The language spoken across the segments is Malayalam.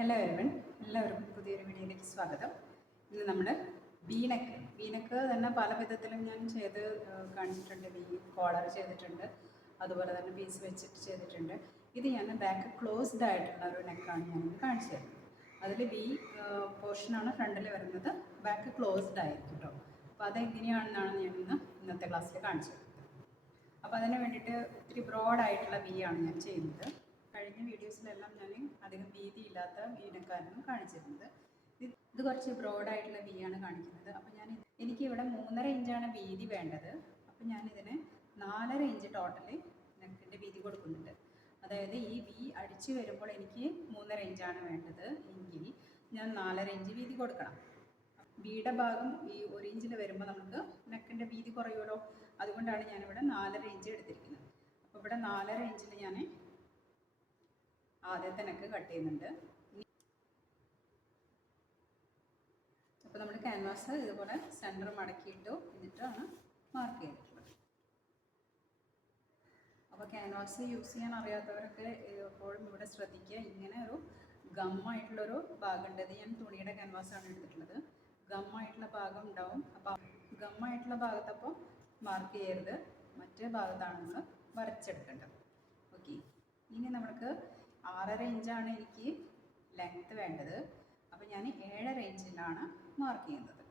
ഹലോ എവൻ, എല്ലാവർക്കും പുതിയൊരു വീഡിയോയിലേക്ക് സ്വാഗതം. ഇന്ന് നമ്മൾ വീനക്ക് തന്നെ പല വിധത്തിലും ഞാൻ ചെയ്ത് കാണിച്ചിട്ടുണ്ട്. കോളർ ചെയ്തിട്ടുണ്ട്, അതുപോലെ തന്നെ പീസ് വെച്ചിട്ട് ചെയ്തിട്ടുണ്ട്. ഇത് ഞാൻ ബാക്ക് ക്ലോസ്ഡ് ആയിട്ടുള്ള ഒരു നെക്കാണ് ഞാനിന്ന് കാണിച്ചു തരുന്നത്. അതിൽ പോർഷനാണ് ഫ്രണ്ടിൽ വരുന്നത്, ബാക്ക് ക്ലോസ്ഡ് ആയിരിക്കും കേട്ടോ. അപ്പോൾ അതെങ്ങനെയാണെന്നാണ് ഞാൻ ഇന്നത്തെ ക്ലാസ്സിൽ കാണിച്ചു തരുന്നത്. അപ്പോൾ അതിന് വേണ്ടിയിട്ട് ഒത്തിരി ബ്രോഡായിട്ടുള്ള ആണ് ഞാൻ ചെയ്യുന്നത്. കഴിഞ്ഞ വീഡിയോസിലെല്ലാം ഞാൻ അധികം വീതിയില്ലാത്ത നെക്കായിരുന്നു കാണിച്ചിരുന്നത്. ഇത് കുറച്ച് ബ്രോഡായിട്ടുള്ള ആണ് കാണിക്കുന്നത്. അപ്പോൾ എനിക്ക് ഇവിടെ 3.5 ഇഞ്ചാണ് വീതി വേണ്ടത്. അപ്പോൾ ഞാനിതിന് 4.5 ഇഞ്ച് ടോട്ടലി നെക്കിൻ്റെ വീതി കൊടുക്കുന്നുണ്ട്. അതായത് ഈ അടിച്ച് വരുമ്പോൾ എനിക്ക് 3.5 ഇഞ്ചാണ് വേണ്ടത് എങ്കിൽ ഞാൻ 4.5 ഇഞ്ച് വീതി കൊടുക്കണം. വീടെ ഭാഗം ഈ 1 ഇഞ്ചിൽ വരുമ്പോൾ നമുക്ക് നെക്കിൻ്റെ വീതി കുറയുമല്ലോ. അതുകൊണ്ടാണ് ഞാനിവിടെ 4.5 ഇഞ്ച് എടുത്തിരിക്കുന്നത്. അപ്പോൾ ഇവിടെ 4.5 ഇഞ്ചിൽ ഞാൻ ആദ്യത്തെ നെക്ക് കട്ട് ചെയ്യുന്നുണ്ട്. അപ്പോൾ നമ്മൾ ക്യാൻവാസ് ഇതുപോലെ സെൻറ്റർ മടക്കിയിട്ടു എന്നിട്ടാണ് മാർക്ക് ചെയ്തിട്ടുള്ളത്. അപ്പോൾ ക്യാൻവാസ് യൂസ് ചെയ്യാൻ അറിയാത്തവരൊക്കെ എപ്പോഴും ഇവിടെ ശ്രദ്ധിക്കുക. ഇങ്ങനെ ഒരു ഗമ്മായിട്ടുള്ളൊരു ഭാഗമുണ്ട്. ഇത് ഞാൻ തുണിയുടെ ക്യാൻവാസാണ് എടുത്തിട്ടുള്ളത്. ഗമ്മായിട്ടുള്ള ഭാഗം ഉണ്ടാവും. അപ്പോൾ ഗമ്മായിട്ടുള്ള ഭാഗത്തപ്പോൾ മാർക്ക് ചെയ്യരുത്, മറ്റേ ഭാഗത്താണ് നമ്മൾ വരച്ചെടുക്കേണ്ടത്. ഓക്കെ, ഇനി നമുക്ക് 6.5 ഇഞ്ചാണ് എനിക്ക് ലെങ്ത്ത് വേണ്ടത്. അപ്പോൾ ഞാൻ 7.5 ഇഞ്ചിലാണ് മാർക്ക് ചെയ്യുന്നത്.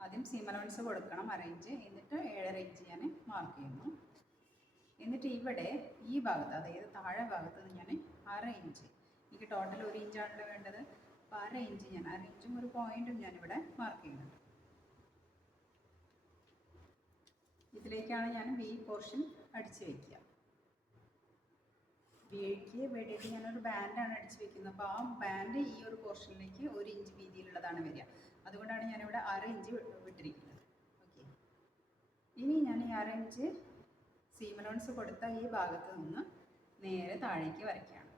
ആദ്യം സീം അലവൻസ് കൊടുക്കണം 1/2 ഇഞ്ച്, എന്നിട്ട് 7.5 ഇഞ്ച് ഞാൻ മാർക്ക് ചെയ്യുന്നു. എന്നിട്ട് ഇവിടെ ഈ ഭാഗത്ത്, അതായത് താഴെ ഭാഗത്ത് നിന്ന് ഞാൻ 1/2 ഇഞ്ച്, എനിക്ക് ടോട്ടൽ 1 ഇഞ്ചാണല്ലോ വേണ്ടത്. അപ്പോൾ 1/2 ഇഞ്ച് ഞാൻ 1/2 ഇഞ്ചും ഒരു പോയിൻറ്റും ഞാനിവിടെ മാർക്ക് ചെയ്യുന്നുണ്ട്. ഇതിലേക്കാണ് ഞാൻ പോർഷൻ അടിച്ച് വയ്ക്കുക. വീക്ക് വേണ്ടിയിട്ട് ഞാനൊരു ബാൻഡാണ് അടിച്ച് വെക്കുന്നത്. അപ്പോൾ ആ ബാൻഡ് ഈ ഒരു പോർഷനിലേക്ക് 1 ഇഞ്ച് വീതിയിലുള്ളതാണ് വരിക. അതുകൊണ്ടാണ് ഞാനിവിടെ 1/2 ഇഞ്ച് വിട്ടിരിക്കുന്നത്. ഓക്കെ, ഇനി ഞാൻ ഈ 1/2 ഇഞ്ച് സീം അലവൻസ് കൊടുത്ത ഈ ഭാഗത്ത് നിന്ന് നേരെ താഴേക്ക് വരയ്ക്കുകയാണ്.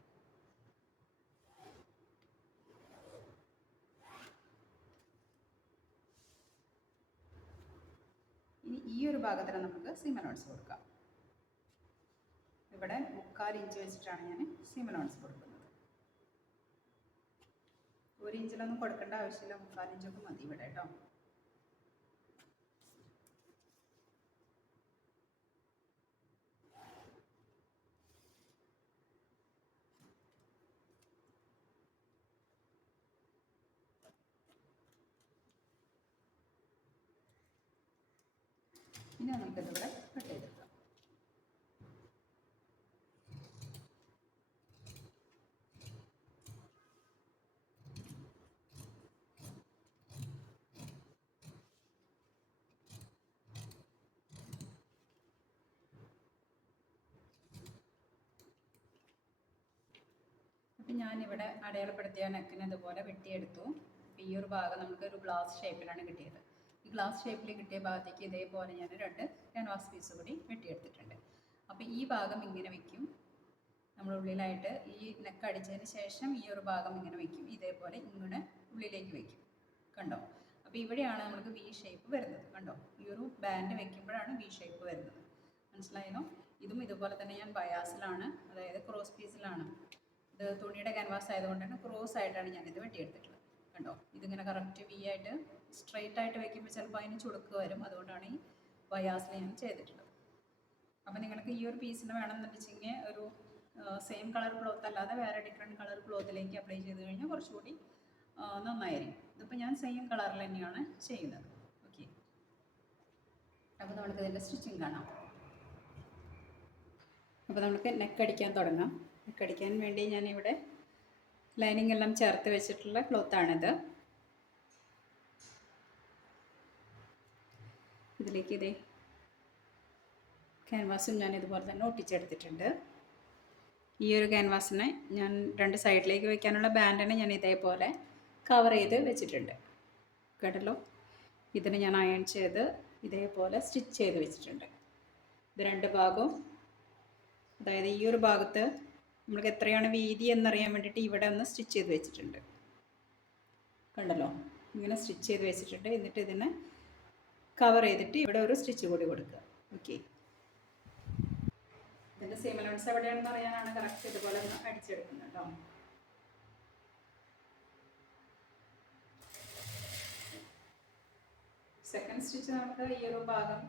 ഇനി ഈ ഒരു ഭാഗത്തിന് നമുക്ക് സീം അലവൻസ് കൊടുക്കാം. ഇവിടെ 3/4 ഇഞ്ച് വെച്ചിട്ടാണ് ഞാൻ സീം അലവൻസ് കൊടുക്കുന്നത്. 1 ഇഞ്ചിലൊന്നും കൊടുക്കേണ്ട ആവശ്യമില്ല, 3/4 ഇഞ്ചൊക്കെ മതി ഇവിടെ കേട്ടോ. ഇനി നമുക്കിതിവിടെ കട്ട് ചെയ്തെടുക്കാം. അപ്പം ഞാനിവിടെ അടയാളപ്പെടുത്തിയ നെക്കിന് ഇതുപോലെ വെട്ടിയെടുത്തു. ഈ ഒരു ഭാഗം നമുക്ക് ഒരു ഗ്ലാസ് ഷേപ്പിലാണ് കിട്ടിയത്. ഈ ഗ്ലാസ് ഷേപ്പിൽ കിട്ടിയ ഭാഗത്തേക്ക് ഇതേപോലെ ഞാൻ 2 ക്യാൻവാസ് പീസ് കൂടി വെട്ടിയെടുത്തിട്ടുണ്ട്. അപ്പോൾ ഈ ഭാഗം ഇങ്ങനെ വയ്ക്കും. നമ്മൾ ഉള്ളിലായിട്ട് ഈ നെക്ക് അടിച്ചതിന് ശേഷം ഈ ഒരു ഭാഗം ഇങ്ങനെ വയ്ക്കും. ഇതേപോലെ ഇങ്ങനെ ഉള്ളിലേക്ക് വയ്ക്കും. കണ്ടോ? അപ്പോൾ ഇവിടെയാണ് നമുക്ക് വി ഷേപ്പ് വരുന്നത്. കണ്ടോ? ഈ ഒരു ബാൻഡ് വയ്ക്കുമ്പോഴാണ് വി ഷേപ്പ് വരുന്നത്. മനസ്സിലായല്ലോ? ഇതും ഇതുപോലെ തന്നെ ഞാൻ ബയാസിലാണ്, അതായത് ക്രോസ് പീസിലാണ്. ഇത് തുണിയുടെ ക്യാൻവാസ് ആയതുകൊണ്ട് തന്നെ ക്രോസ് ആയിട്ടാണ് ഞാനിത് വെട്ടിയെടുത്തിട്ടുള്ളത്. കണ്ടോ? ഇതിങ്ങനെ കറക്റ്റ് വി ആയിട്ട് സ്ട്രെയിറ്റ് ആയിട്ട് വയ്ക്കുമ്പോൾ ചിലപ്പോൾ അതിന് ചുളുക്ക് വരും. അതുകൊണ്ടാണ് ഈ ബയാസിൽ ഞാൻ ചെയ്തിട്ടുള്ളത്. അപ്പോൾ നിങ്ങൾക്ക് ഈ ഒരു പീസിന് വേണമെന്നുണ്ടെങ്കിൽ ഒരു സെയിം കളർ ക്ലോത്ത് അല്ലാതെ വേറെ ഡിഫറെൻറ്റ് കളർ ക്ലോത്തിലേക്ക് അപ്ലൈ ചെയ്ത് കഴിഞ്ഞാൽ കുറച്ചുകൂടി നന്നായിരിക്കും. ഇതിപ്പോൾ ഞാൻ സെയിം കളറിൽ തന്നെയാണ് ചെയ്യുന്നത്. ഓക്കെ, അപ്പോൾ നമുക്ക് ഇതിൻ്റെ സ്റ്റിച്ചിങ് കാണാം. അപ്പോൾ നമുക്ക് നെക്ക് അടിക്കാൻ തുടങ്ങാം. നെക്ക് അടിക്കാൻ വേണ്ടി ഞാനിവിടെ ലൈനിങ് എല്ലാം ചേർത്ത് വെച്ചിട്ടുള്ള ക്ലോത്താണിത്. ഇതിലേക്ക് ഇതേ ക്യാൻവാസും ഞാൻ ഇതുപോലെ തന്നെ ഒട്ടിച്ചെടുത്തിട്ടുണ്ട്. ഈ ഒരു ക്യാൻവാസിനെ ഞാൻ 2 സൈഡിലേക്ക് വയ്ക്കാനുള്ള ബാൻഡിനെ ഞാൻ ഇതേപോലെ കവർ ചെയ്ത് വെച്ചിട്ടുണ്ട്. കേട്ടല്ലോ? ഇതിന് ഞാൻ അയൺ ചെയ്ത് ഇതേപോലെ സ്റ്റിച്ച് ചെയ്ത് വെച്ചിട്ടുണ്ട്. ഇത് 2 ഭാഗവും, അതായത് ഈ ഒരു ഭാഗത്ത് നമുക്ക് എത്രയാണ് വീതി എന്നറിയാൻ വേണ്ടിയിട്ട് ഇവിടെ ഒന്ന് സ്റ്റിച്ച് ചെയ്ത് വെച്ചിട്ടുണ്ട്. കണ്ടല്ലോ? ഇങ്ങനെ സ്റ്റിച്ച് ചെയ്ത് വെച്ചിട്ടുണ്ട്. എന്നിട്ട് ഇതിനെ കവർ ചെയ്തിട്ട് ഇവിടെ ഒരു സ്റ്റിച്ച് കൂടി കൊടുക്കുക. ഓക്കെ, ഇതിൻ്റെ സീം അലവൻസ് എവിടെയാണെന്ന് അറിയാനാണ് കറക്റ്റ് ഇതുപോലെ ഒന്ന് അടിച്ചെടുക്കുന്നത് കേട്ടോ. സെക്കൻഡ് സ്റ്റിച്ച് നമുക്ക് ഈ ഒരു ഭാഗം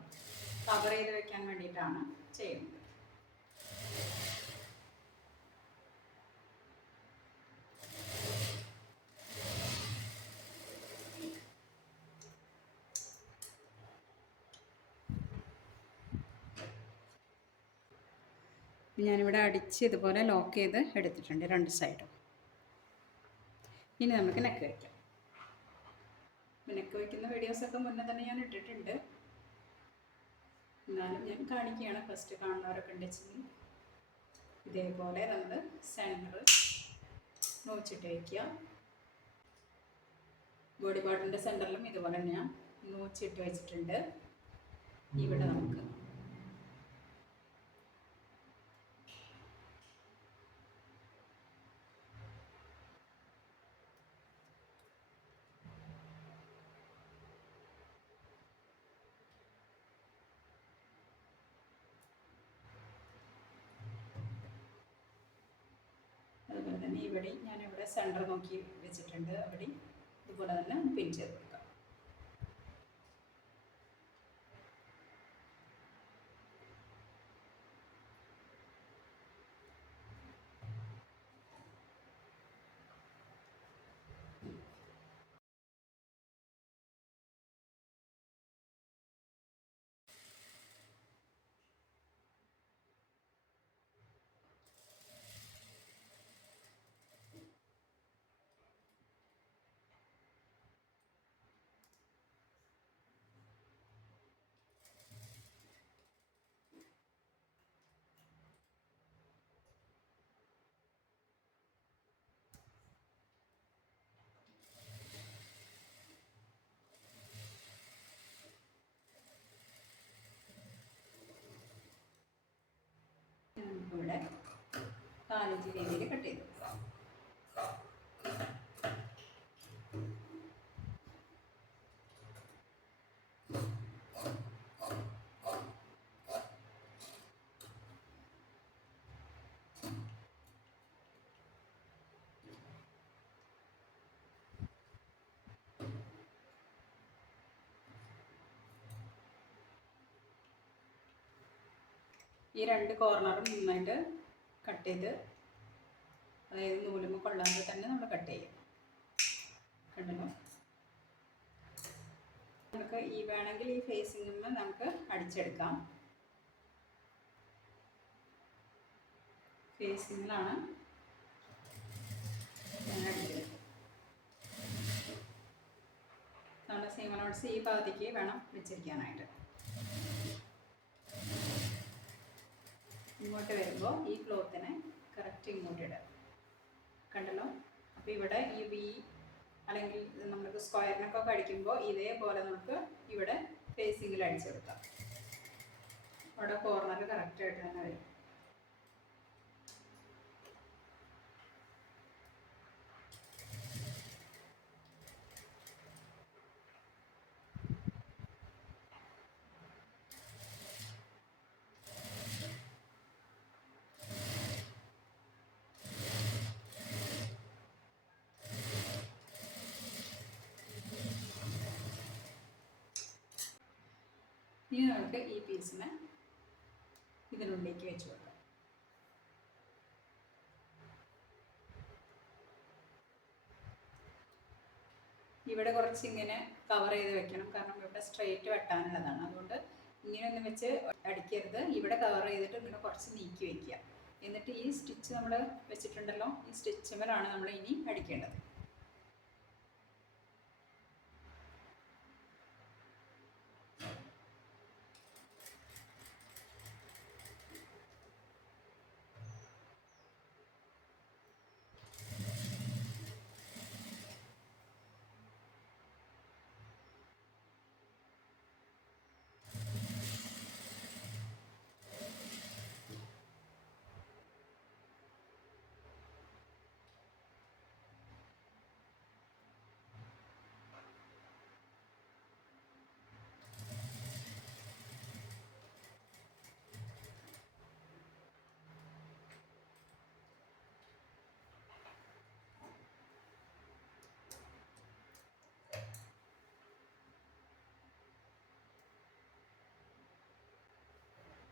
കവർ ചെയ്ത് വെക്കാൻ വേണ്ടിയിട്ടാണ് ചെയ്യുന്നത്. ഞാനിവിടെ അടിച്ച് ഇതുപോലെ ലോക്ക് ചെയ്ത് എടുത്തിട്ടുണ്ട് രണ്ട് സൈഡും. ഇനി നമുക്ക് നെക്ക് വയ്ക്കാം. നെക്ക് വയ്ക്കുന്ന വീഡിയോസൊക്കെ മുന്നേ തന്നെ ഞാൻ ഇട്ടിട്ടുണ്ട്, എന്നാലും ഞാൻ കാണിക്കുകയാണ്. ഫസ്റ്റ് കാണുന്നവരൊക്കെ ഉണ്ടെങ്കിൽ ഇതേപോലെ നമ്മൾ സെൻറ്റർ നോച്ചിട്ട് വയ്ക്കുക. ബോഡി പാർട്ടിൻ്റെ സെൻറ്ററിലും ഇതുപോലെ ഞാൻ നോച്ചിട്ട് വെച്ചിട്ടുണ്ട്. ഇവിടെ നമുക്ക് അതുപോലെ തന്നെ ഇവിടെ ഞാനിവിടെ സെൻറ്റർ നോക്കി വെച്ചിട്ടുണ്ട്. അവിടെ ഇതുപോലെ തന്നെ പിൻ ചെയ്ത് കൊടുക്കാം. ഇവിടെ 4 ഇഞ്ച് രീതിയിൽ കട്ട് ചെയ്തു. ഈ രണ്ട് കോർണറും നന്നായിട്ട് കട്ട് ചെയ്ത്, അതായത് നൂലുമ കൊള്ളാതെ തന്നെ നമ്മൾ കട്ട് ചെയ്യും. കണ്ടല്ലോ, നമുക്ക് ഈ വേണമെങ്കിൽ ഈ ഫേസിങ്ങിൽ നമുക്ക് അടിച്ചെടുക്കാം. ഫേസിങ്ങിലാണ് ഞാൻ അടിച്ചത്. നമ്മുടെ സീമ നോട്ട്സ് ഈ ഭാഗത്തേക്ക് വേണം വെച്ചിരിക്കാനായിട്ട്. ഇങ്ങോട്ട് വരുമ്പോൾ ഈ ക്ലോത്തിനെ കറക്റ്റ് ഇങ്ങോട്ട് ഇടുക. കണ്ടല്ലോ, അപ്പോൾ ഇവിടെ ഈ വി അല്ലെങ്കിൽ നമുക്ക് സ്ക്വയറിനൊക്കെ അടിക്കുമ്പോൾ ഇതേപോലെ നമുക്ക് ഇവിടെ ഫേസിങ്ങിൽ അടിച്ചെടുക്കാം. അവിടെ കോർണർ കറക്റ്റായിട്ട് തന്നെ വരും. ഇനി നമുക്ക് ഈ പീസിനെ ഇതിനുള്ളിലേക്ക് വെച്ച് കൊടുക്കാം. ഇവിടെ കുറച്ച് ഇങ്ങനെ കവർ ചെയ്ത് വെക്കണം, കാരണം ഇവിടെ സ്ട്രെയിറ്റ് വെട്ടാനുള്ളതാണ്. അതുകൊണ്ട് ഇങ്ങനെയൊന്നും വെച്ച് അടിക്കരുത്. ഇവിടെ കവർ ചെയ്തിട്ട് ഇങ്ങനെ കുറച്ച് നീക്കി വയ്ക്കുക. എന്നിട്ട് ഈ സ്റ്റിച്ച് നമ്മൾ വെച്ചിട്ടുണ്ടല്ലോ, ഈ സ്റ്റിച്ചുമേലാണ് നമ്മൾ ഇനി അടിക്കേണ്ടത്.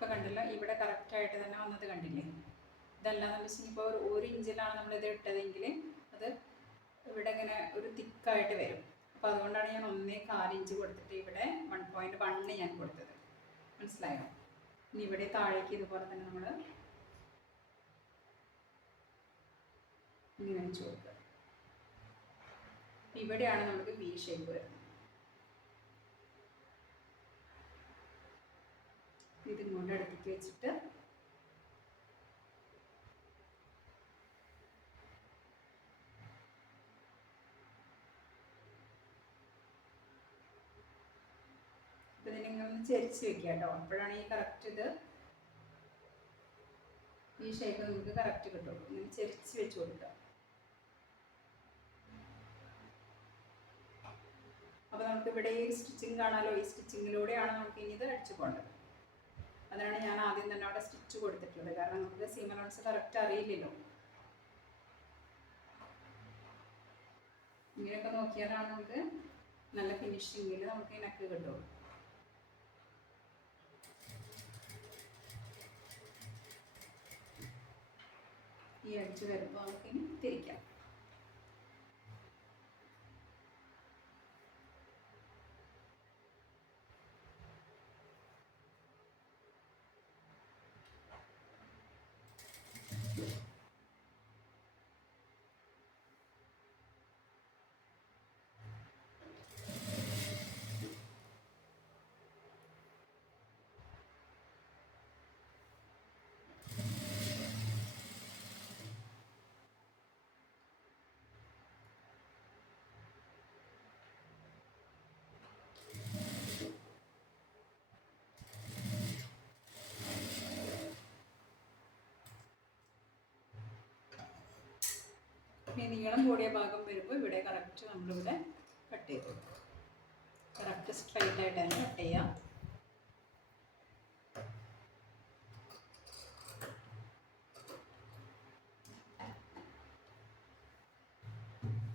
ഇപ്പോൾ കണ്ടല്ലോ, ഇവിടെ കറക്റ്റായിട്ട് തന്നെ വന്നത് കണ്ടില്ലേ. ഇതല്ലാന്ന് വെച്ചാൽ ഇപ്പോൾ ഒരു ഇഞ്ചിലാണ് നമ്മളിത് ഇട്ടതെങ്കിൽ അത് ഇവിടെ ഇങ്ങനെ ഒരു തിക്കായിട്ട് വരും. അപ്പോൾ അതുകൊണ്ടാണ് ഞാൻ 1.25 ഇഞ്ച് കൊടുത്തിട്ട് ഇവിടെ 1.1 ഞാൻ കൊടുത്തത്. മനസ്സിലായോ? ഇനി ഇവിടെ താഴേക്ക് ഇതുപോലെ തന്നെ നമ്മൾ ഇങ്ങനെ വെച്ച് കൊടുക്കുക. ഇവിടെയാണ് നമുക്ക് വി ഷേപ്പ് വരുന്നത്. ഇതിങ്ങോട്ട് അടുത്തേക്ക് വെച്ചിട്ട് ഇതിനിങ്ങനെ ഒന്ന് ചെരിച്ച് വെക്കുക കേട്ടോ. അപ്പോഴാണ് ഈ കറക്റ്റ് ഈ ഷേപ്പ് നമുക്ക് കറക്റ്റ് കിട്ടുള്ളൂ. ഇങ്ങനെ ചെരിച്ച് വെച്ച് കൊടുക്കുക. അപ്പോൾ നമുക്ക് ഇവിടെ ഈ സ്റ്റിച്ചിങ് കാണാമല്ലോ. ഈ സ്റ്റിച്ചിങ്ങിലൂടെയാണ് നമുക്ക് ഇനി ഇത് അടിച്ചു പോകേണ്ടത്. അതിനാണ് ഞാൻ ആദ്യം തന്നെ അവിടെ സ്റ്റിച്ച് കൊടുത്തിട്ടുള്ളത്. കാരണം നമുക്ക് സീം അലവൻസ് കറക്റ്റ് അറിയില്ലല്ലോ. ഇങ്ങനെയൊക്കെ നോക്കിയാലാണ് നമുക്ക് നല്ല ഫിനിഷിങ്ങിൽ നമുക്ക് ഈ നെക്ക് കിട്ടുള്ളൂ. ഈ അടിച്ച് വരുമ്പോൾ നമുക്കിനി തിരിക്കാം. ഈ നീളം കൂടിയ ഭാഗം വരുമ്പോൾ ഇവിടെ കറക്റ്റ് നമ്മളിവിടെ കട്ട് ചെയ്ത് കൊടുക്കും. കറക്റ്റ് സ്ട്രൈറ്റ് ആയിട്ട് തന്നെ കട്ട് ചെയ്യാം.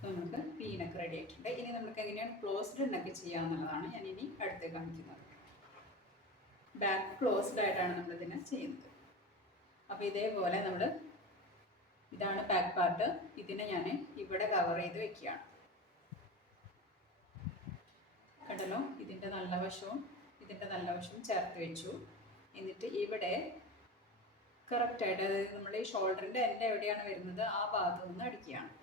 നമുക്ക് പീനൊക്കെ റെഡി ആയിട്ടുണ്ട്. ഇനി നമുക്ക് എങ്ങനെയാണ് ക്ലോസ്ഡ് നെക്ക് ചെയ്യാന്നുള്ളതാണ് ഞാൻ ഇനി അടുത്ത് കാണിക്കുന്നത്. ബാക്ക് ക്ലോസ്ഡ് ആയിട്ടാണ് നമ്മളിതിനെ ചെയ്യുന്നത്. അപ്പോൾ ഇതേപോലെ നമ്മൾ ഇതാണ് ബാക്ക് പാർട്ട്. ഇതിനെ ഞാൻ ഇവിടെ കവർ ചെയ്ത് വെക്കുകയാണ്. കണ്ടല്ലോ, ഇതിൻ്റെ നല്ല വശവും ചേർത്ത് വെച്ചു. എന്നിട്ട് ഇവിടെ കറക്റ്റായിട്ട്, അതായത് നമ്മുടെ ഈ ഷോൾഡറിൻ്റെ എൻ്റെ എവിടെയാണ് വരുന്നത് ആ ഭാഗത്ത് നിന്ന് അടിക്കുകയാണ്.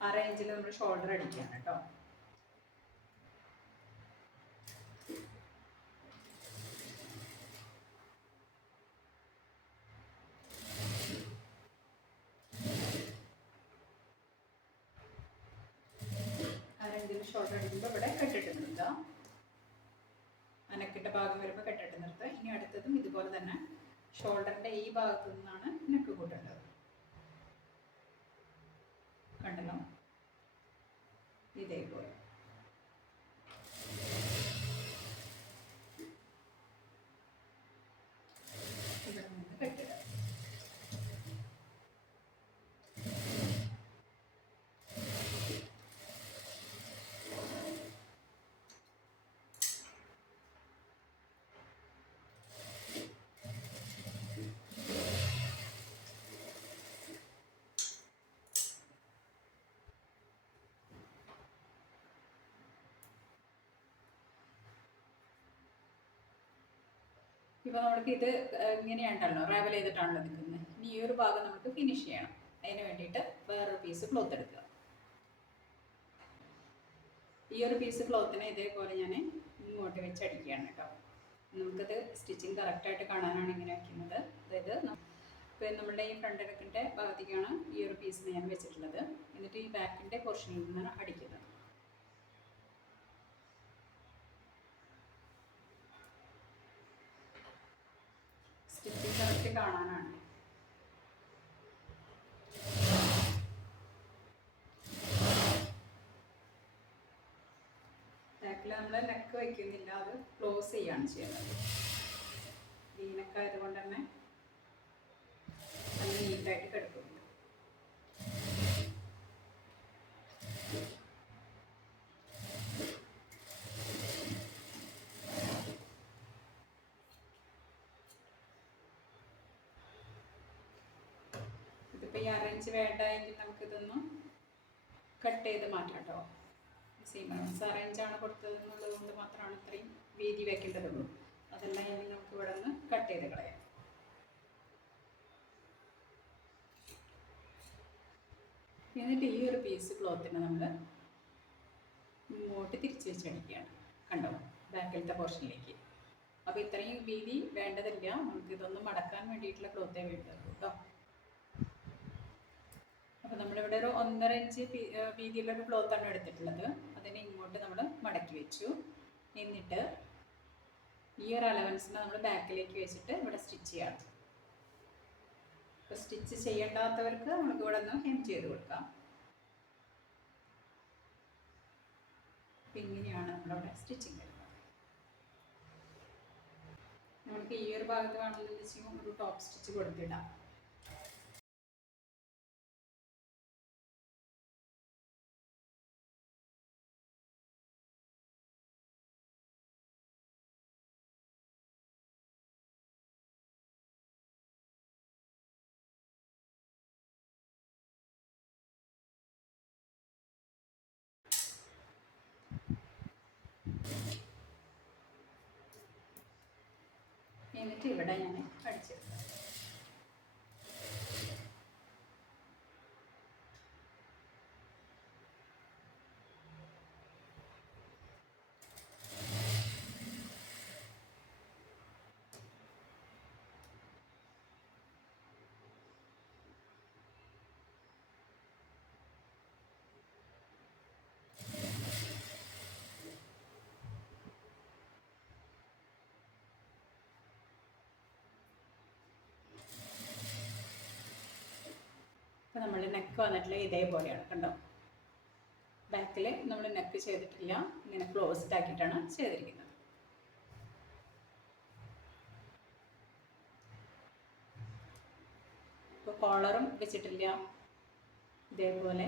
1/2 ഇഞ്ചിൽ നമ്മൾ ഷോൾഡർ അടിക്കുകയാണ് കേട്ടോ. ഷോൾഡർ അടിക്കുമ്പോൾ ഇവിടെ കെട്ടിട്ട് നിർത്തുക. നെക്കിൻ്റെ ഭാഗം വരുമ്പോൾ കെട്ടിട്ട് നിർത്തുക. ഇനി അടുത്തതും ഇതുപോലെ തന്നെ ഷോൾഡറിൻ്റെ ഈ ഭാഗത്തു നിന്നാണ് നെക്ക് കൂട്ടേണ്ടത്. കണ്ടല്ലോ, ഇതേപോലെ ഇവിടെ നിന്ന് കെട്ടിടുക. ഇപ്പോൾ നമുക്ക് ഇത് ഇങ്ങനെയാണല്ലോ റാവൽ ചെയ്തിട്ടാണല്ലോ നിൽക്കുന്നത്. ഇനി ഈ ഒരു ഭാഗം നമുക്ക് ഫിനിഷ് ചെയ്യണം. അതിന് വേണ്ടിയിട്ട് വേറൊരു പീസ് ക്ലോത്ത് എടുക്കുക. ഈ ഒരു പീസ് ക്ലോത്തിനെ ഇതേപോലെ ഞാൻ ഇങ്ങോട്ട് വെച്ച് അടിക്കുകയാണ് കേട്ടോ. നമുക്കത് സ്റ്റിച്ചിങ് കറക്റ്റായിട്ട് കാണാനാണ് ഇങ്ങനെ വയ്ക്കുന്നത്. അതായത് ഇപ്പോൾ നമ്മളുടെ ഈ ഫ്രണ്ട് നെക്കിൻ്റെ ഭാഗത്തേക്കാണ് ഈ ഒരു പീസിനെ ഞാൻ വെച്ചിട്ടുള്ളത്. എന്നിട്ട് ഈ ബാക്കിൻ്റെ പോർഷനിൽ നിന്നാണ് അടിക്കുന്നത്. സ്റ്റിച്ചിങ് കറക്റ്റ് കാണാനാണ്. ബാക്കിൽ നമ്മൾ നെക്ക് വയ്ക്കുന്നില്ല, അത് ക്ലോസ് ചെയ്യാണ് ചെയ്യുന്നത്. ഈ നെക്കായതുകൊണ്ട് തന്നെ നല്ല നീറ്റായിട്ട് കിടക്കുന്നുണ്ട്. ഈ അറേഞ്ച് വേണ്ട എങ്കിൽ നമുക്കിതൊന്ന് കട്ട് ചെയ്ത് മാറ്റാം കേട്ടോ. സെയിം അറേഞ്ചാണ് കൊടുത്തത് എന്നുള്ളത് കൊണ്ട് മാത്രമാണ് ഇത്രയും വീതി വയ്ക്കേണ്ടതുള്ളൂ. അതല്ല എങ്കിൽ നമുക്ക് ഇവിടെ നിന്ന് കട്ട് ചെയ്ത് കളയാം. എന്നിട്ട് ഈ ഒരു പീസ് ക്ലോത്തിനെ നമ്മൾ ഇങ്ങോട്ട് തിരിച്ച് വെച്ചടിക്കുകയാണ്. കണ്ടോ, ബാക്കിലത്തെ പോർഷനിലേക്ക്. അപ്പോൾ ഇത്രയും വീതി വേണ്ടതില്ല, നമുക്കിതൊന്ന് മടക്കാൻ വേണ്ടിയിട്ടുള്ള ക്ലോത്തേ വേണ്ടതുള്ളൂ കേട്ടോ. അപ്പോൾ നമ്മളിവിടെ ഒരു 1.5 ഇഞ്ച് വീതിയുള്ളൊരു ക്ലോത്താണ് എടുത്തിട്ടുള്ളത്. അതിനെ ഇങ്ങോട്ട് നമ്മൾ മടക്കി വെച്ചു. എന്നിട്ട് ഈ ഒരു അലവൻസിനെ നമ്മൾ ബാക്കിലേക്ക് വെച്ചിട്ട് ഇവിടെ സ്റ്റിച്ച് ചെയ്യണം. അപ്പോൾ സ്റ്റിച്ച് ചെയ്യേണ്ടാത്തവർക്ക് നമുക്ക് ഇവിടെ നിന്ന് ഹെം ചെയ്ത് കൊടുക്കാം. അപ്പം ഇങ്ങനെയാണ് നമ്മളിവിടെ സ്റ്റിച്ചിങ് വരുന്നത്. നമുക്ക് ഈ ഒരു ഭാഗത്ത് വേണമെന്ന് വെച്ചാൽ ഒരു ടോപ്പ് സ്റ്റിച്ച് കൊടുത്തിടാം. എന്നിട്ട് ഇവിടെ ഞാൻ അടിച്ചെടുക്കാം. അപ്പോൾ നമ്മൾ നെക്ക് വന്നിട്ടുള്ള ഇതേപോലെയാണ്. കണ്ടോ, ബാക്കിൽ നമ്മൾ നെക്ക് ചെയ്തിട്ടില്ല, ഇങ്ങനെ ക്ലോസ്ഡ് ആക്കിയിട്ടാണ് ചെയ്തിരിക്കുന്നത്. ഇപ്പോൾ കോളറും വെച്ചിട്ടില്ല. ഇതേപോലെ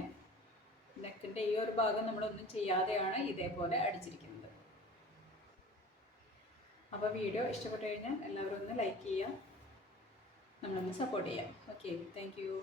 നെക്കിൻ്റെ ഈ ഒരു ഭാഗം നമ്മളൊന്നും ചെയ്യാതെയാണ് ഇതേപോലെ അടിച്ചിരിക്കുന്നത്. അപ്പോൾ വീഡിയോ ഇഷ്ടപ്പെട്ടു കഴിഞ്ഞാൽ എല്ലാവരും ഒന്ന് ലൈക്ക് ചെയ്യുക, നമ്മളൊന്ന് സപ്പോർട്ട് ചെയ്യാം. Okay, thank you.